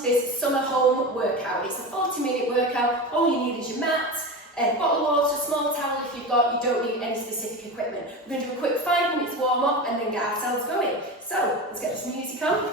to this summer home workout. It's a 40-minute workout. All you need is your mat, a bottle of water, a small towel if you've got. You don't need any specific equipment. We're going to do a quick 5 minutes warm up and then get ourselves going. So let's get some music on.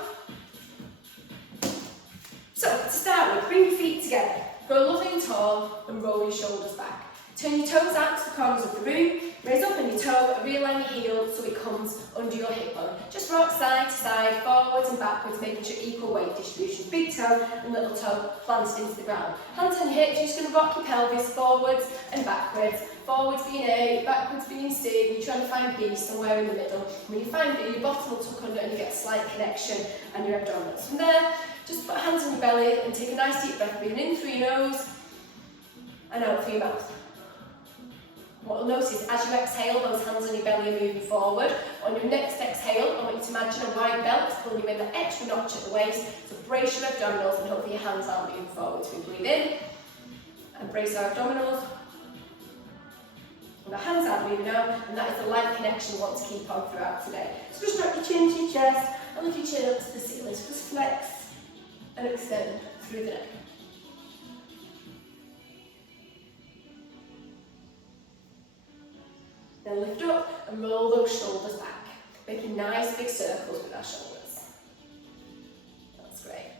So to start with, bring your feet together. Go lovely and tall and roll your shoulders back. Turn your toes out to the corners of the room, raise up on your toe and realign your heel so it comes under your hip bone. Just rock side to side, forwards and backwards, making sure equal weight distribution. Big toe and little toe planted into the ground. Hands on your hips, you're just going to rock your pelvis forwards and backwards. Forwards being A, backwards being C. You're trying to find B somewhere in the middle. When you find B, your bottom will tuck under and you get a slight connection and your abdominals. From there, just put hands on your belly and take a nice deep breath, breathing in through your nose and out through your mouth. What you'll notice is as you exhale, those hands on your belly are moving forward. On your next exhale, I want you to imagine a wide belt pulling you in that extra notch at the waist. So brace your abdominals and hopefully your hands aren't moving forward. So we breathe in and brace our abdominals. And the hands aren't moving out, and that is the light connection we want to keep on throughout today. So just drop your chin to your chest and lift your chin up to the ceiling. So just flex and extend through the neck. Then lift up and roll those shoulders back, making nice big circles with our shoulders. That's great.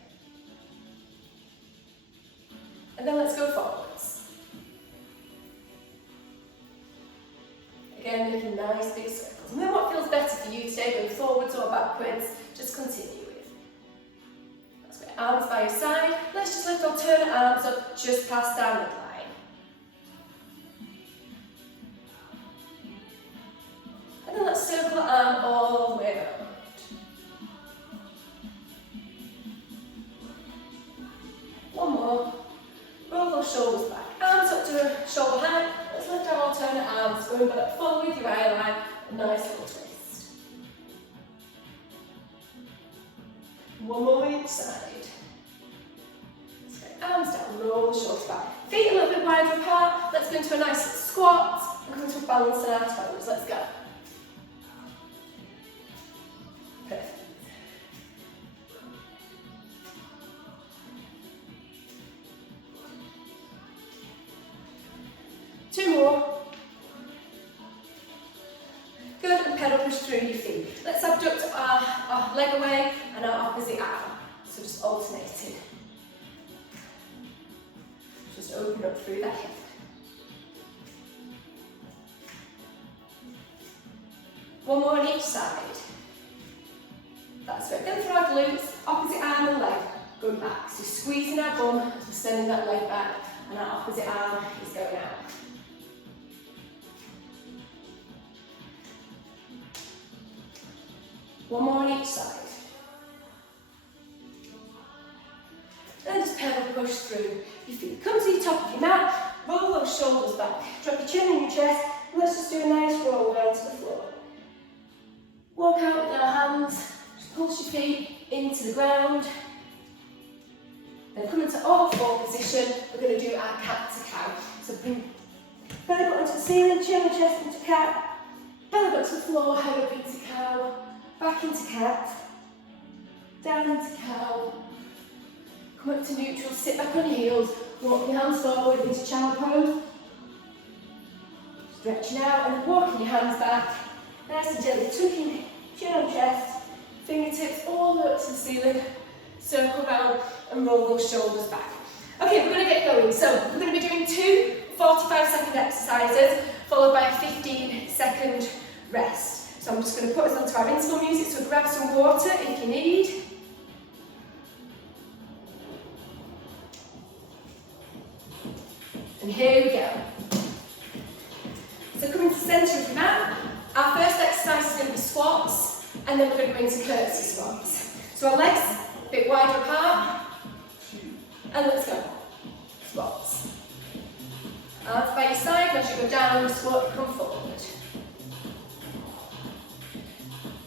And then let's go forwards. Again, making nice big circles. And then what feels better for you today, going forwards or backwards, just continue with. That's great. Arms by your side. Let's just lift or turn arms up just past our midline. And then let's circle the arm all the way around. One more. Roll those shoulders back. Arms up to shoulder height. Let's lift our alternate arms, going back forward with your eye line. A nice little twist. One more on each side. Arms down, roll the shoulders back. Feet a little bit wider apart. Let's go into a nice squat and come to a balance on our toes. Let's go. Perfect. Two more. Good, and pedal push through your feet. Let's abduct our leg away and our opposite arm. So just alternating. Just open up through that hip. One more on each side. That's right. Then through our glutes, opposite arm and leg, going back. So squeezing our bum, we're sending that leg back, and our opposite arm is going out. One more on each side. Then just pedal push through your feet. Come to your top of your mat, roll those shoulders back. Drop your chin in your chest, and let's just do a nice roll down to the floor. Walk out with our hands. Pulse your feet into the ground. Then come into all four position. We're going to do our cat to cow. So bring belly button to the ceiling, chin and chest into cat, belly button to the floor, head up into cow, back into cat, down into cow, come up to neutral, sit back on your heels, walk your hands forward into child pose, stretching out and walking your hands back, nice and gently, tucking chin on chest, fingertips all the way up to the ceiling, circle round and roll those shoulders back. Okay, we're going to get going. So we're going to be doing 2 45-second exercises followed by a 15-second rest. So I'm just going to put us onto our interval music, so grab some water if you need. And here we go. So coming to the centre of your mat, our first exercise is going to be squats. And then we're going to go into curtsy squats. So our legs a bit wider apart. And let's go. Squats. Arms by your side. As you go down in the squat, come forward.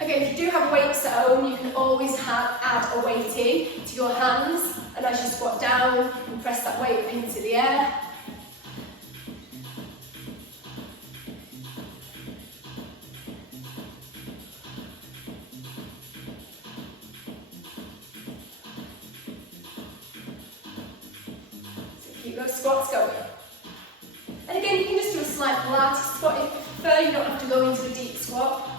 Again, if you do have weights at home, you can always add a weight in to your hands. And as you squat down, you can press that weight up into the air. Keep those squats going. And again, you can just do a slight Pilates squat if you prefer. You don't have to go into a deep squat.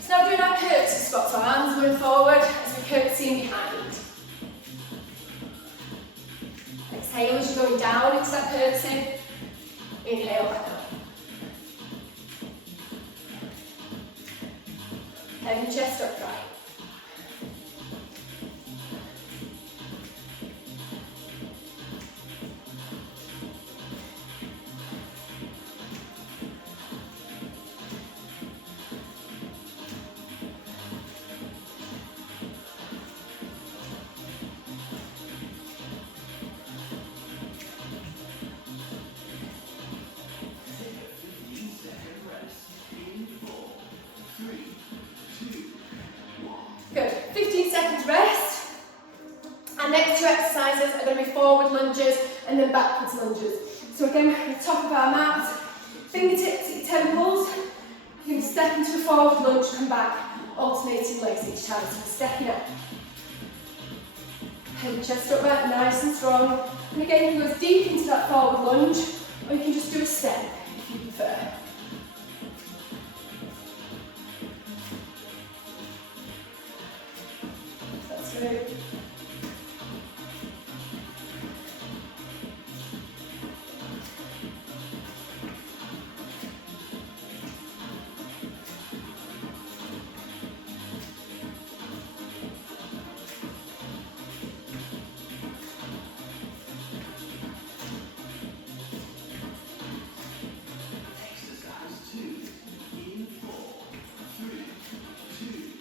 So now doing our curtsy squats, our arms going forward as we curtsy in behind. Exhale as you're going down into that curtsy. Inhale back up. Head and chest upright. Good. 15 seconds rest. Our next two exercises are going to be forward lunges and then backwards lunges. So again, at the top of our mat, fingertips at your temples. You can step into a forward lunge, come back, alternating legs each time. So stepping up. Head and chest upright, nice and strong. And again, you can go deep into that forward lunge, or you can just do a step if you prefer. That's right.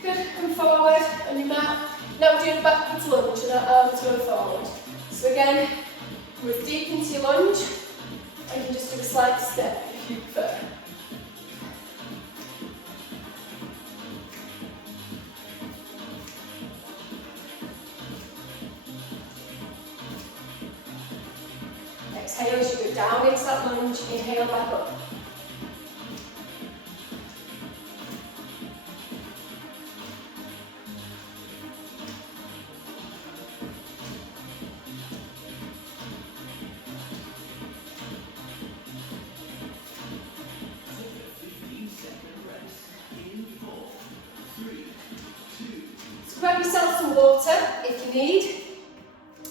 Good, come forward on your mat. Now we're doing a backwards lunge and our arms go forward. So again, move deep into your lunge, and you can just do a slight step if you prefer. Exhale as you go down into that lunge, inhale back up. Grab yourself some water if you need.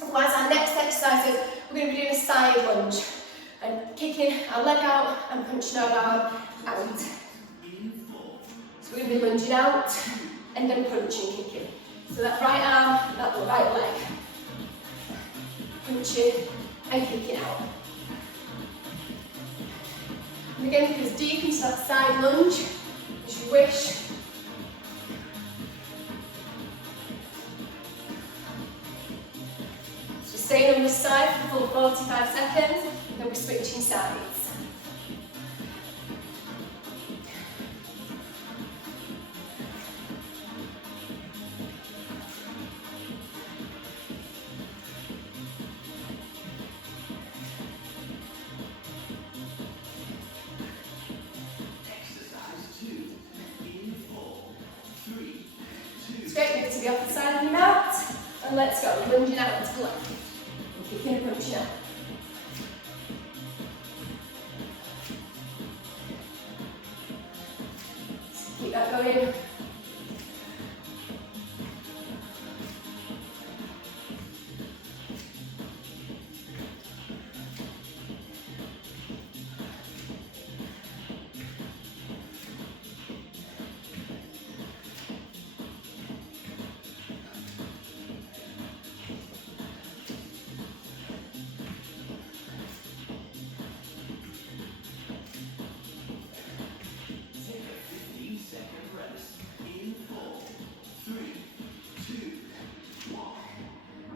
Otherwise, our next exercise is we're going to be doing a side lunge and kicking our leg out and punching our arm out. So we're going to be lunging out and then punching, kicking. So that right arm, that right leg, punching and kicking out. And again, you can go deep into that side lunge as you wish. Staying on this side for the full 45 seconds, then we're switching sides. Straight to the opposite side of your mat, and let's go, lunging out to the left. Kicking and punching out. Keep that going.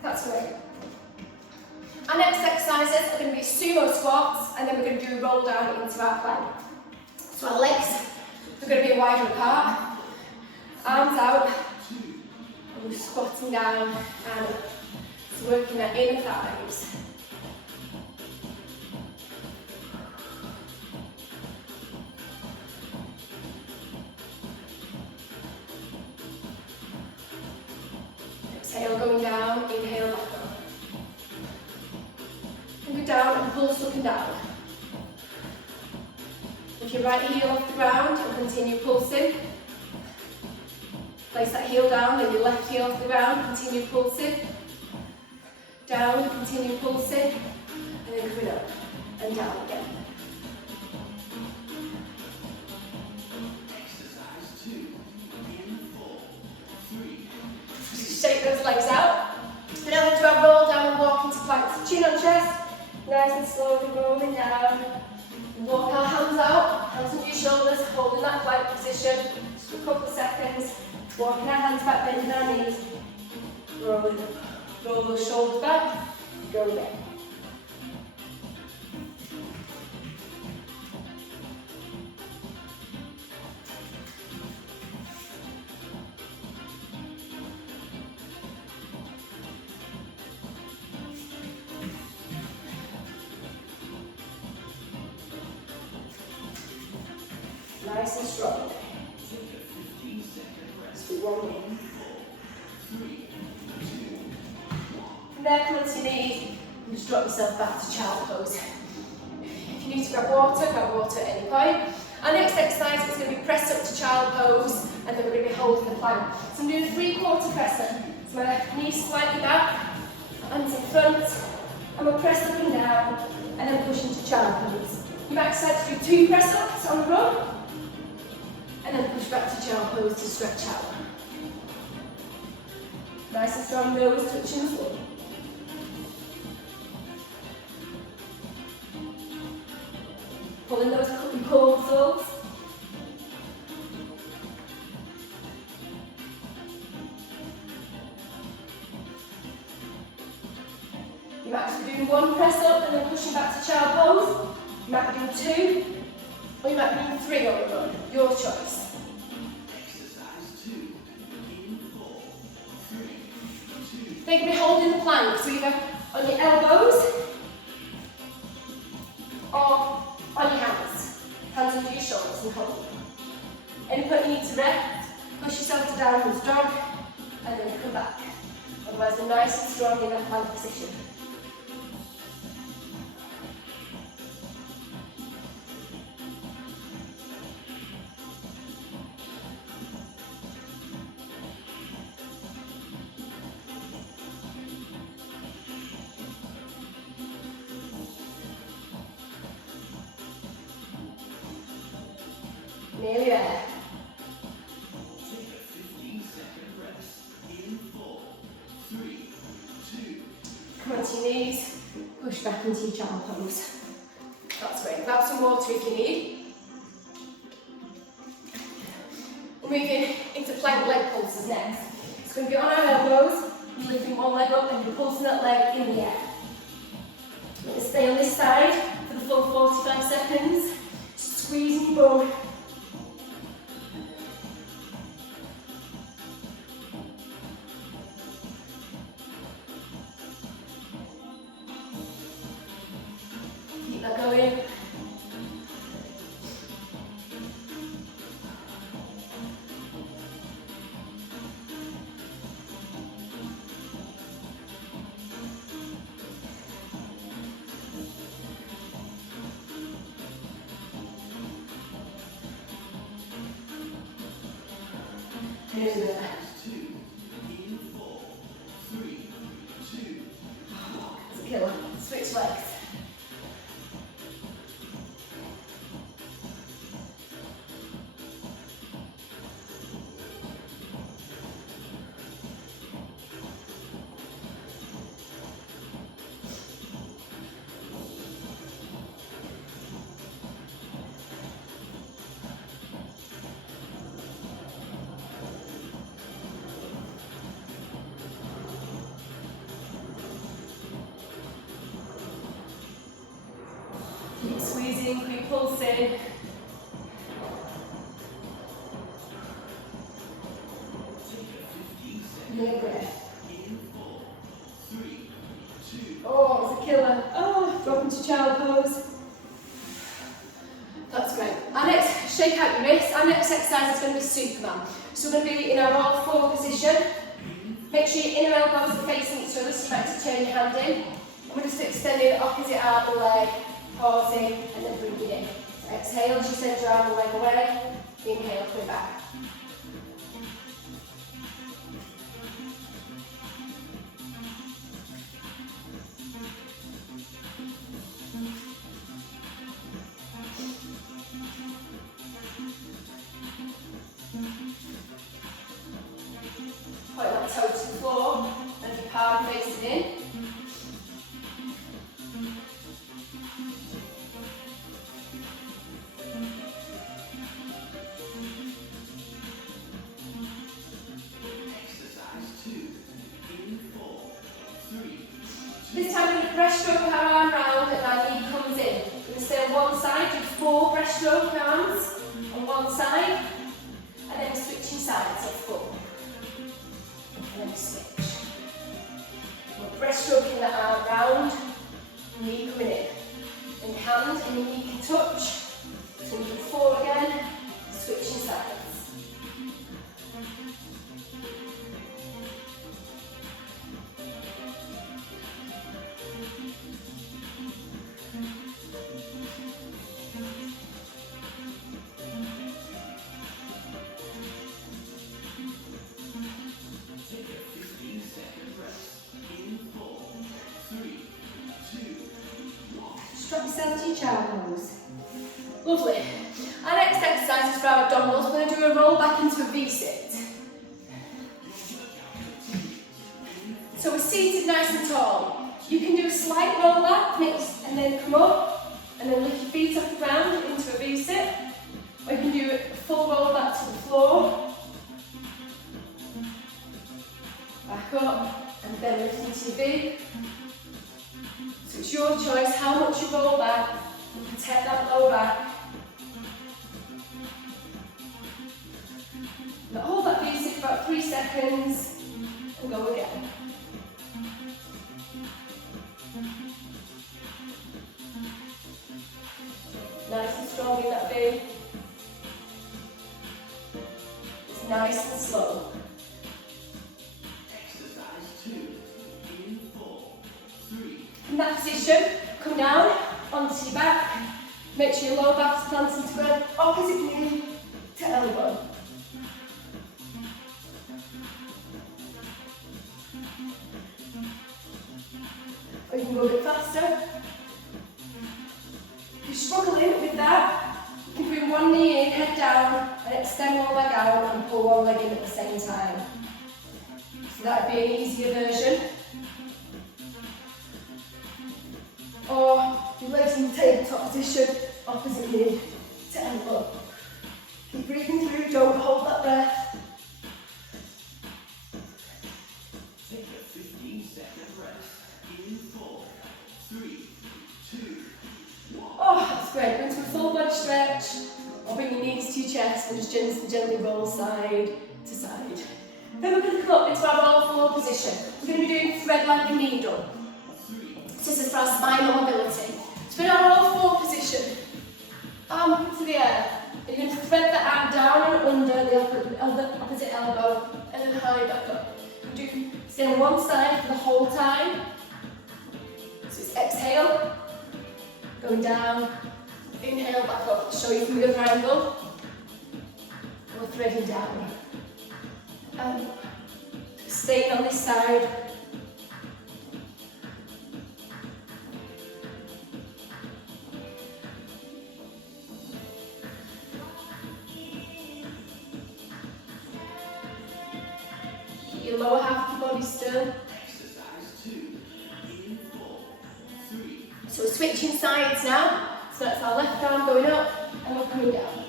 That's great. Our next exercises are going to be sumo squats, and then we're going to do a roll down into our plank. So our legs are going to be wider apart, arms out, and we're squatting down and up. So working our inner thighs. move down and pulse up and down. Lift your right heel off the ground and continue pulsing. Place that heel down, then your left heel off the ground, continue pulsing. Down, continue pulsing, and then coming up and down again. Shake those legs out. And now we'll do our roll down and walk into plank. So chin on chest, nice and slowly rolling down. Walk our hands out, hands on your shoulders, holding that plank position. Just for a couple of seconds. Walking our hands back, bending our knees. Rolling up. Roll those shoulders back. Go again. Nice and strong. Let's do one more. From there, come onto your knees and just drop yourself back to child pose. If you need to grab water at any point. Our next exercise is going to be press up to child pose, and then we're going to be holding the plank. So I'm doing a 3/4 crescent. So my knees slightly back, hands in front, and we'll press up and down, and then push into child pose. You might decide to do 2 press ups on the run, and then push back to child pose to stretch out. Nice and strong, nose touching the floor. Pulling those core muscles. You might actually be doing 1 press up and then pushing back to child pose. You might be doing 2, or you might be doing 3 on the run. Your choice. Then you're holding the plank, so either on your elbows or on your hands. Hands under your shoulders and hold. Any point you need to rest, push yourself to downwards dog, and then come back. Otherwise, we're nice and strong in that plank position. Nearly there. Take a 15-second rest. In 4, 3, 2. Come onto your knees, push back into your child pose. That's great. Grab some water if you need. We're moving into plank leg pulses next. It's going to be on our elbows, you're lifting one leg up and you're pulsing that leg in the air. We're going to stay on this side for the full 45 seconds. Squeezing your bum. Keep that going. Here's the 2. In 4, 3, 2. It's a killer. Switch legs. Keep squeezing, keep pulsing. Near breath. In 4, 3, 2. Oh, it's a killer. Oh, drop into child pose. That's great. Our next, shake out your wrists. Our next exercise is going to be Superman. So we're going to be in our all 4 position. Make sure your inner elbows are facing each other, so you might have to turn your hand in. I'm going to just extend extending the opposite arm and leg, pausing, and then bringing it in. So exhale as you send your arm and leg away. Inhale, coming back. Point that toe to the floor and your palm facing in. This time we're going to breaststroke our arm round and our knee comes in. We're going to stay on one side, do 4 breaststroke arms on one side, and then switching sides, so 4. And then switch. We're breaststroking the arm round, knee coming in. And hand and your knee can touch. So we do 4 again, switching sides. Strap yourself to your child pose. Lovely. Our next exercise is for our abdominals. We're going to do a roll back into a V-sit. So we're seated nice and tall. You can do a slight roll back and then come up and then lift your feet off the ground into a V-sit. Or you can do a full roll back to the floor. Back up and then lift into your V. So it's your choice how much you roll back and protect that low back. Now hold that V-sit for about 3 seconds and go again. Nice and strong in that V. It's nice and slow. In that position, come down onto your back. Make sure your lower back is planted to ground, opposite knee to elbow. Or you can go a bit faster. If you're struggling with that, you can bring one knee in, head down, and extend one leg out and pull one leg in at the same time. So that would be an easier version. Or your legs in the tabletop position, opposite knee to elbow. Keep breathing through, don't hold that breath. Take a 15-second rest. In 4, 3, 2, 1. Oh, that's great. Go into a full body stretch, or bring your knees to your chest and just gently roll side to side. Then we're going to come up into our roll forward position. We're going to be doing thread like a needle. This is for our spinal mobility. So in our roll forward position, arm up into the air. You're going to thread the arm down and under the opposite elbow, and then high back up. You can stay on one side for the whole time. So it's exhale, going down, inhale back up. Show you from the other angle. We're threading down. Staying on this side. Your lower half of your body still. Exercise 2. In 4, 3. So we're switching sides now. So that's our left arm going up and we're coming down.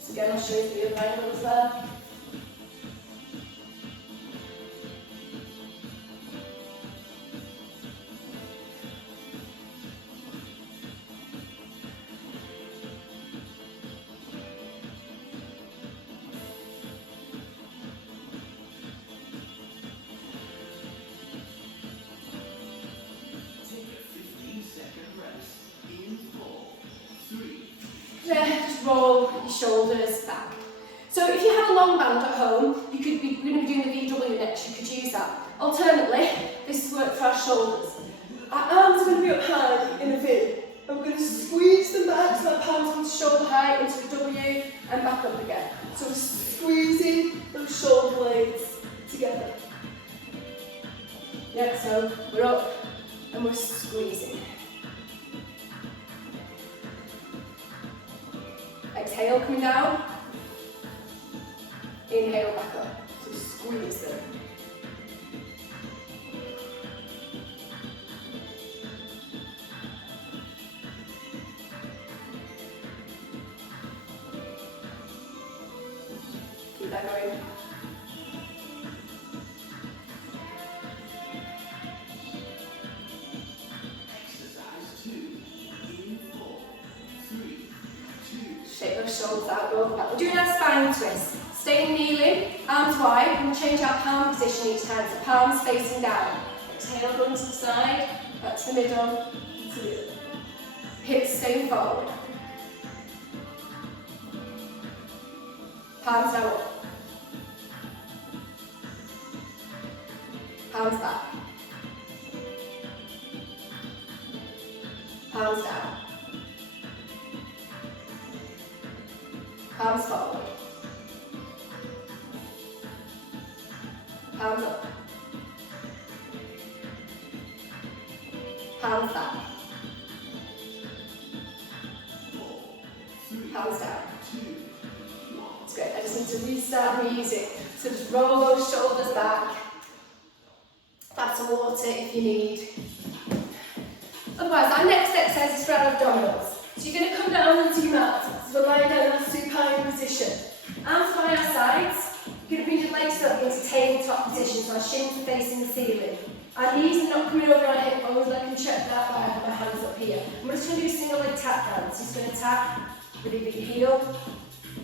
So again, I'll show you the other angles there. Take a 15-second rest. In 4, There, just roll your shoulders back. So if you have a long band at home, we're going to be doing the VW next, you could use that. Alternately, this is work for our shoulders. Our arms are going to be up high in a V, and we're going to squeeze them back so our palms come to shoulder height into a W and back up again. So we're squeezing those shoulder blades together. Yeah, so we're up and we're squeezing. Exhale, coming down. Inhale, back up. So squeeze them. Keep that going. Exercise 2. In 4, 3, 2. Shake those shoulders out, roll back. We're doing our spine twist. Staying kneeling, arms wide, and change our palm position each time, so palms facing down. Exhale, going to the side, back to the middle, to the other. Hips staying forward. Palms now up. Palms back. Palms down. Palms forward. Palms up. Palms back. 4, 3, Palms down. 2, 1. It's great. I just need to restart the music. So just roll those shoulders back. Have some water if you need. Otherwise, our next exercise is for our abdominals. So you're going to come down onto your mat. So we're lying down in a supine position. Arms by our sides. You're going to bring your legs up into tabletop position, so our shins are facing the ceiling. Our knees are not coming over our hip bones, I can check that by having my hands up here. And we're just going to do a single leg tap dance. So just going to tap with either your heel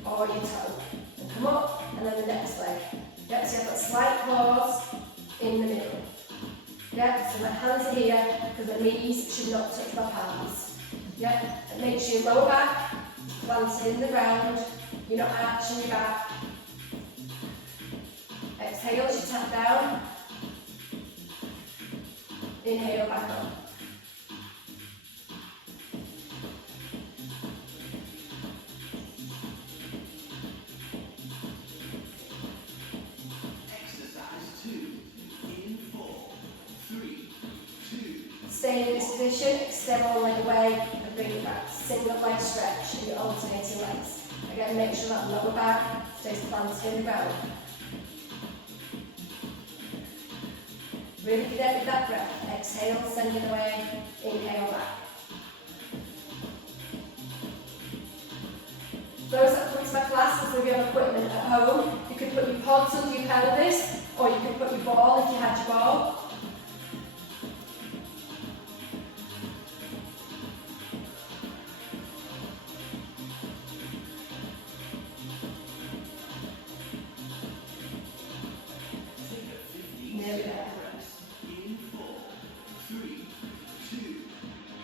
or your toe. And come up, and then the next leg. Yep, so you have that slight pause in the middle. Yep, so my hands are here, because the knees should not touch my palms. Yep, and make sure your lower back planted in the ground, you're not arching your back. Exhale as you tap down. Inhale back up. Exercise 2. In 4, 3, 2. Stay in this position, extend one leg away and bring it back. Single leg stretch and your alternating legs. Again, make sure that lower back stays planted in the ground. Really connect with that breath. Exhale, send it away. Inhale back. Those that come to my classes, if you have equipment at home, you could put your pods under your pelvis, or you could put your ball if you had your ball. Nearly there. In 4, 3, 2,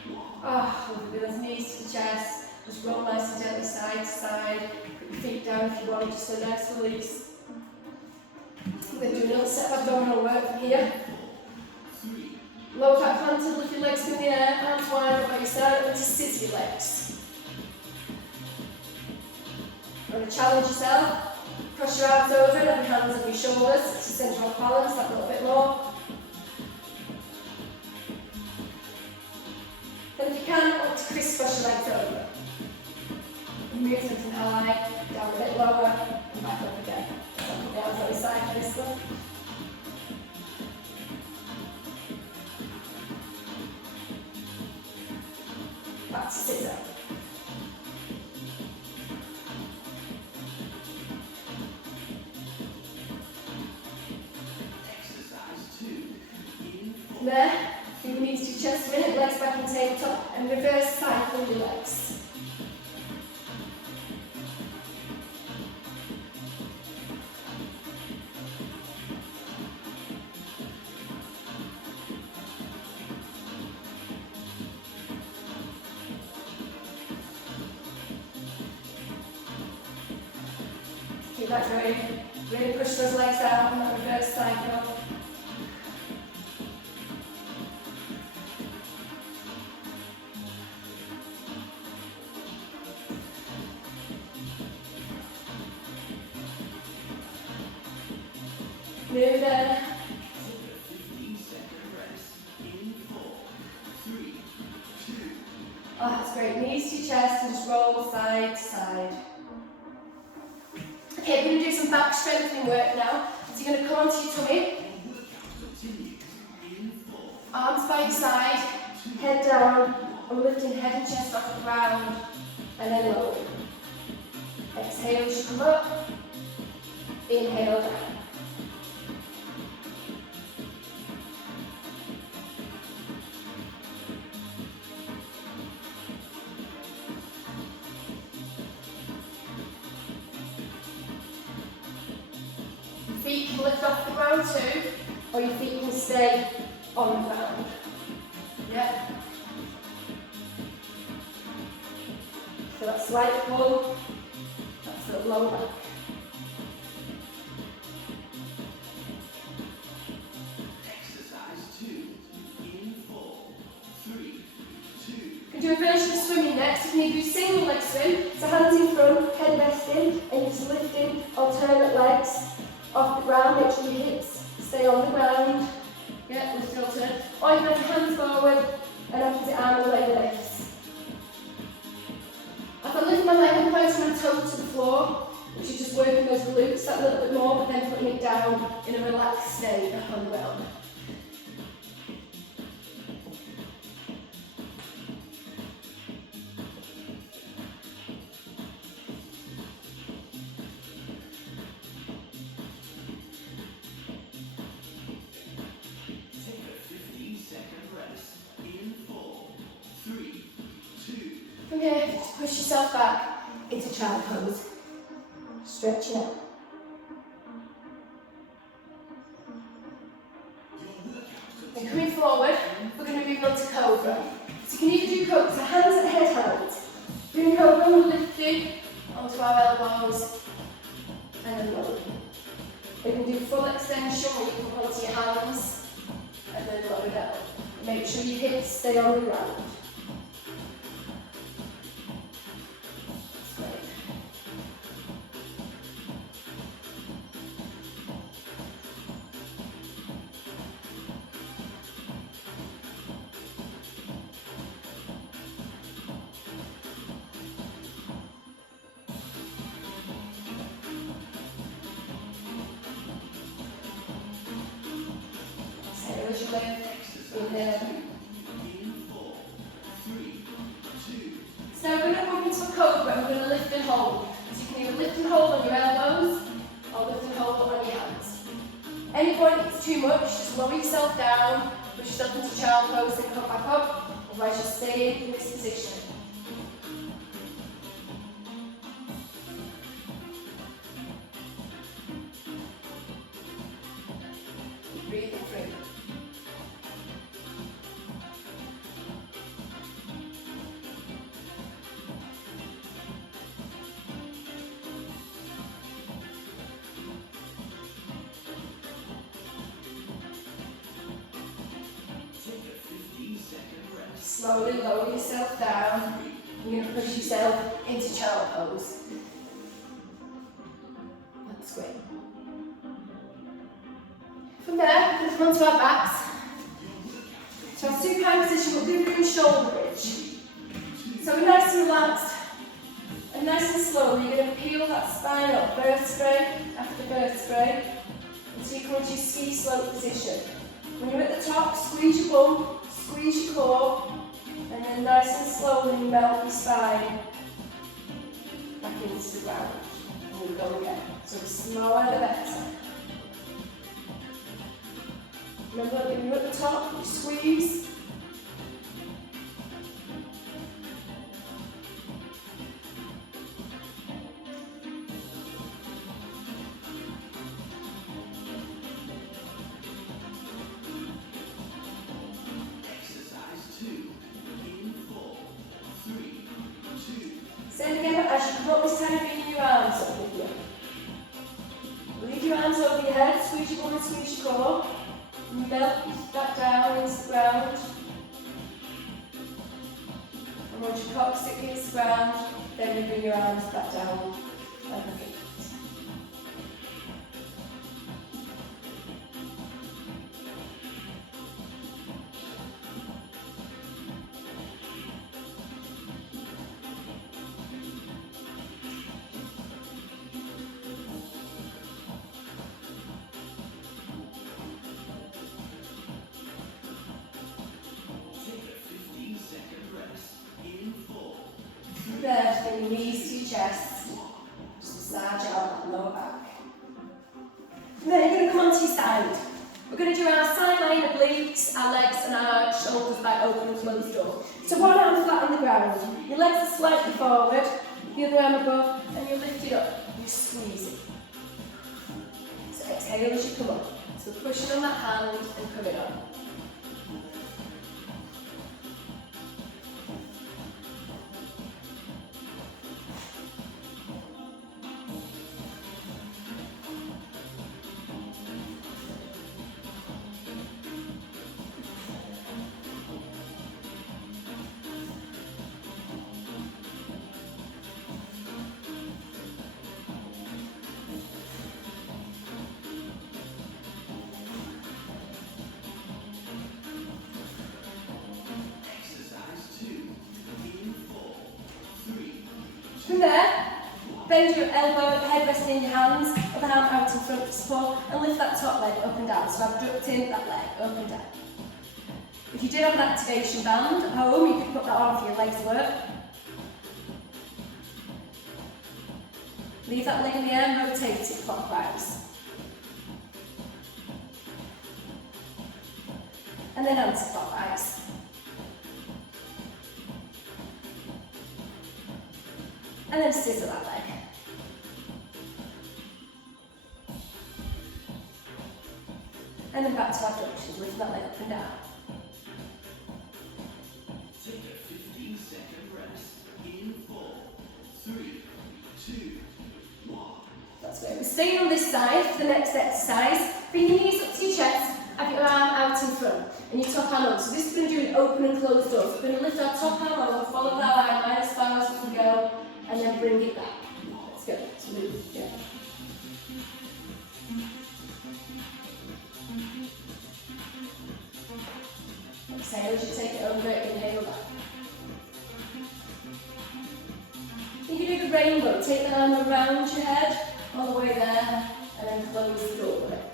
1. Ah, with those knees to the chest, just roll nice and gently side to side. Put your feet down if you want, just so nice release. We're going to do a little set of abdominal work from here. 3, Lower back planted, lift your legs in the air, arms wide up by your side, and to sit your legs. You're going to challenge yourself. Cross your arms over and have your hands on your shoulders to centre off balance that little bit more. Then if you can, want to crisscross your legs over. And move them from high, down a bit lower, and back up again. So put the arms on your side for this one. Back to sit up. Exercise 2. In 4, There, you need to do chest a minute, legs back in tabletop, and reverse cycle your legs. Keep that going. Really push those legs out on that reverse cycle. Move in. 15-second rest. In 4, 3, 2. Oh, that's great. Knees to your chest and just roll side to side. Okay, we're going to do some back strengthening work now. So you're going to come onto your tummy, Continues. In 4, arms by your side, head down, and lifting head and chest off the ground, and then lowering. Exhale as you come up, inhale down. Feet can lift off the ground too, or your feet can stay on the ground. Yeah. So that slight pull, that's the lower back. exercise 2. In 4, 3, 2. You can do a version of swimming next. You can either do single leg swim, so hands in front, head resting, and just lifting alternate legs off the ground. Make sure your hips stay on the ground. Yeah, lift it alternate. Or you can have your hands forward and opposite arm and leg lifts. If I lift my leg and pointing my toe to the floor, which is just working those glutes that little bit more, but then putting it down in a relaxed state on the ground. Take a 15-second rest. In 4, 3, 2. From here, just push yourself back into child pose. Stretch it out. And coming forward, we're going to move on to cobra. So you can either do cobra, so hands at head height. Doing cobra, we're lifting onto our elbows and then lowering. We can do full extension where you can hold to your hands and then lower down. Make sure your hips stay on the ground. As you lift, inhale. In 4, 3, 2. So we're going to move into a cobra and we're going to lift and hold. So you can either lift and hold on your elbows or lift and hold on your hands. Any point it's too much, just lower yourself down, push yourself into child pose and come back up, otherwise you'll stay in this position. Keep breathing through. Take a 15-second rest. Slowly lower yourself down. You're going to push yourself into child pose. That's great. From there, we'll come onto our backs. So our supine position, we'll do room shoulder bridge. So we're nice and relaxed and nice and slowly. You're going to peel that spine up, vertebrae after vertebrae, until you come into your ski slope position. When you're at the top, squeeze your bum, squeeze your core, and then nice and slowly melt your spine back into the ground. And we go again. So the smaller the better. Remember, when you're at the top, you squeeze. Exercise 2. In 4, 3, 2. Same again, but as you come up this time, bring your arms up with you. your arms over your head, squeeze your bum and squeeze your core. And belt back down into the ground. And once your coccyx hits the ground, then you bring your arms back down like a feet. There, bring your knees to your chest. Just massage out that lower back. And then you're going to come onto your side. We're going to do our side line obliques, our legs and our shoulders by open and closed door. So one arm flat on the ground. Your legs are slightly forward, the other arm above, and you lift it up. You squeeze it. So exhale as you come up. So pushing on that hand and coming up. From there, bend your elbow, head resting in your hands, other arm out in front for support, and lift that top leg up and down. So abducting that leg up and down. If you did have an activation band at home, you could put that on for your legs work. Leave that leg in the air and rotate it clockwise. And then anti-clockwise. And then scissor that leg. And then back to abductions, lift that leg up and down. Take a 15-second rest. In 4, 3, 2, 1. That's great. We're staying on this side for the next exercise. Bring your knees up to your chest, have your arm out in front, and your top arm up. So this is going to do an open and closed door. So we're going to lift our top arm over, follow that line as far as we can go, and then bring it back. Let's go. Smooth. Yeah. Exhale as you take it over, inhale back. You can do the rainbow. Take the arm around your head, all the way there, and then close the door with it.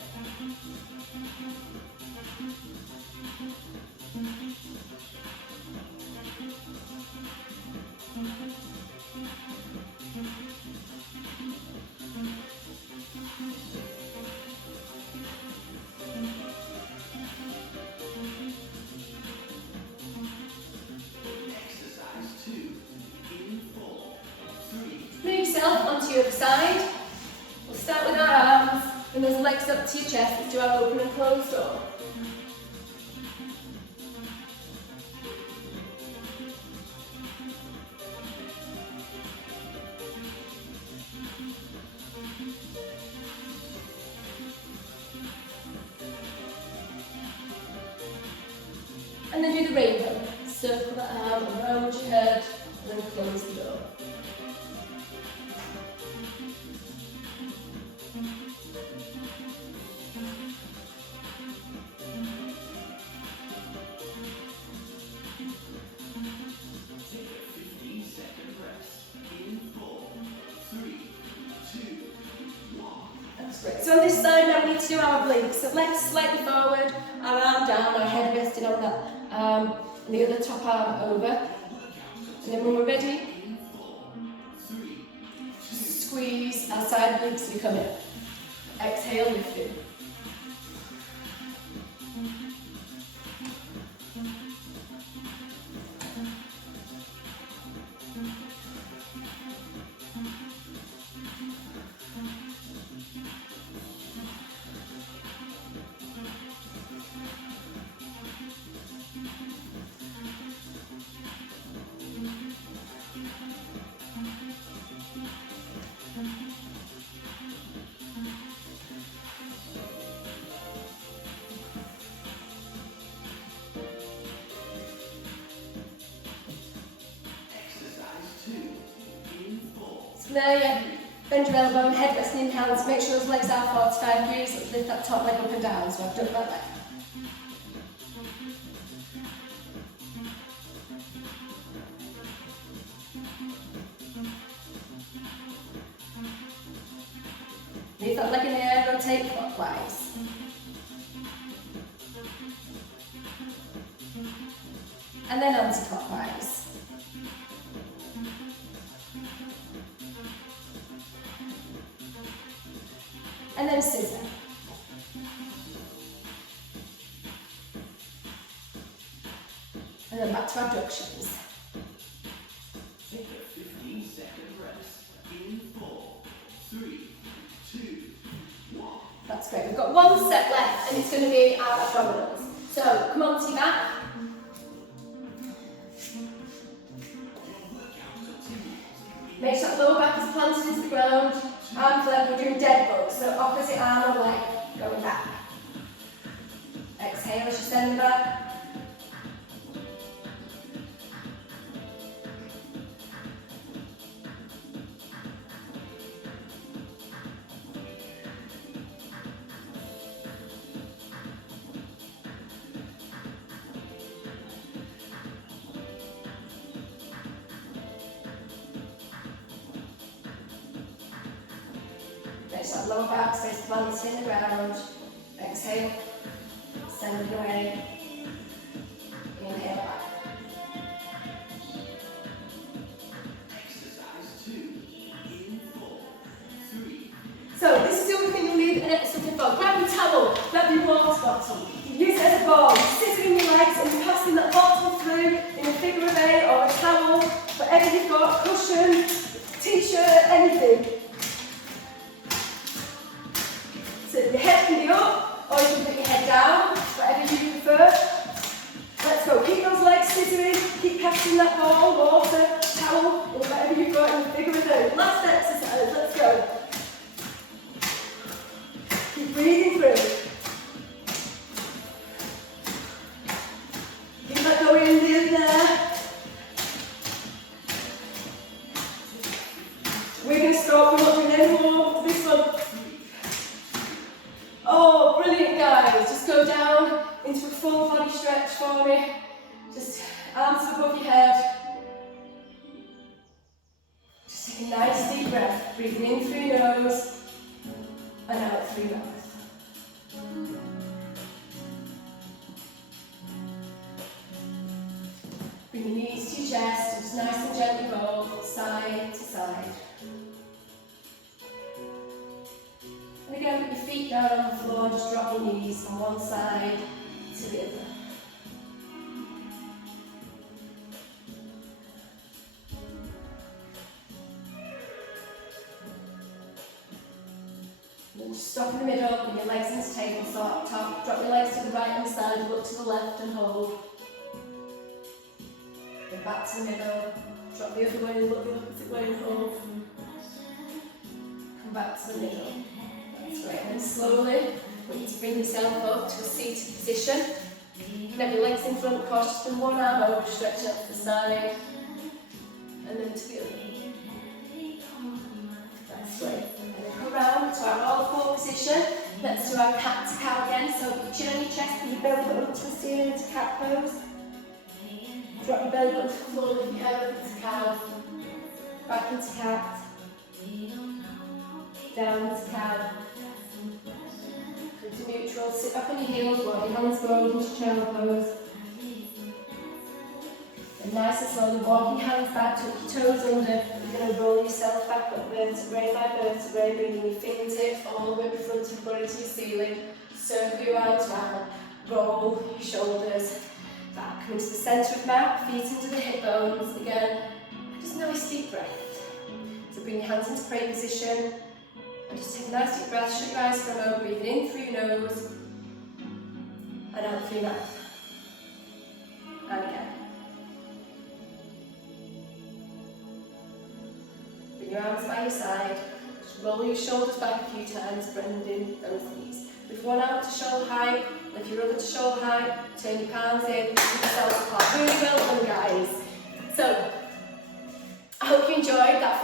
Move yourself onto your other side. We'll start with our arms, and those legs up to your chest. Let's do our open and closed door. And then do the rainbow. Circle that arm around your head, and then close the door. So on this side now we need to do our obliques. So legs slightly forward, our arm down, our head resting on that and the other top arm over. And then when we're ready, squeeze our side obliques to come in. Exhale, lifting. There you bend your elbow, head resting in hands, make sure those legs are 45 degrees, let's lift that top leg up and down, so I've done that leg. Leave that leg in the air, rotate clockwise. And then anti-clockwise. And then scissor. And then back to abductions. Take a 15-second rest. In 4, 3, 2, 1. That's great. We've got one set left and it's going to be our abdominals. So come on to your back. Make sure that lower back is planted into the ground. Arms left, we're doing dead bugs. So opposite arm and leg going back. Exhale as you send back. Make sure that lower back stays planted in the ground. Exhale, send it away. Inhale back. Exercise 2. In 4, 3. So this is the only thing you'll need an extra for. Grab your towel, grab your water bottle. Use it as a ball. Sit in your legs and you're passing that bottle through in a figure of 8 or a towel, whatever you've got, cushion, t-shirt, anything. So your head can be up, or you can put your head down, whatever you prefer. Let's go. Keep those legs scissoring, keep passing that ball, water, towel, or whatever you've got in the figure of 8. Last exercise, let's go. Keep breathing through. Keep that going in the there. We're going to stop, we're not doing any more for this one. Oh, brilliant guys. Just go down into a full body stretch for me. Just arms above your head. Just take a nice deep breath. Breathing in through your nose and out through your mouth. Bring your knees to your chest and just nice and gently roll side to side. And again, put your feet down on the floor, just drop your knees from one side to the other. And then just stop in the middle, bring your legs into table top, drop your legs to the right hand side, look to the left and hold. Then back to the middle, drop the other way, look the opposite way and hold. Come back to the middle. That's great. And then slowly, we need to bring yourself up to a seated position. You can have your legs in front, cautious from one arm over, stretch out to the side, and then to the other. That's great. And then come round to our all-four position. Let's do our cat to cow again. So put your chin on your chest, put your belly button up to the ceiling into cat pose. Drop your belly button to the floor, lift your head up into cow. Back into cat. Down into cow. Come to neutral, sit back on your heels, while your hands go into child pose. And nice and slowly walk your hands back, tuck your toes under. You're going to roll yourself back up vertebrae by vertebrae, bringing your fingertips all the way in front of your body to your ceiling. Circle your arms round, roll your shoulders back. Come into the centre of mat, feet into the hip bones. Again, just a nice deep breath. So bring your hands into prayer position. And just take a nice deep breath, shut your eyes for a moment, breathing in through your nose and out through your mouth. And again. Bring your arms by your side, just roll your shoulders back a few times, bending those knees. Lift one out to shoulder height, lift your other to shoulder height, turn your palms in, lift yourself apart. Really well done, guys. So, I hope you enjoyed that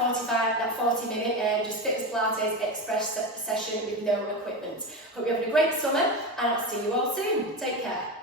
40-minute just fitness Pilates express session with no equipment. Hope you're having a great summer, and I'll see you all soon. Take care.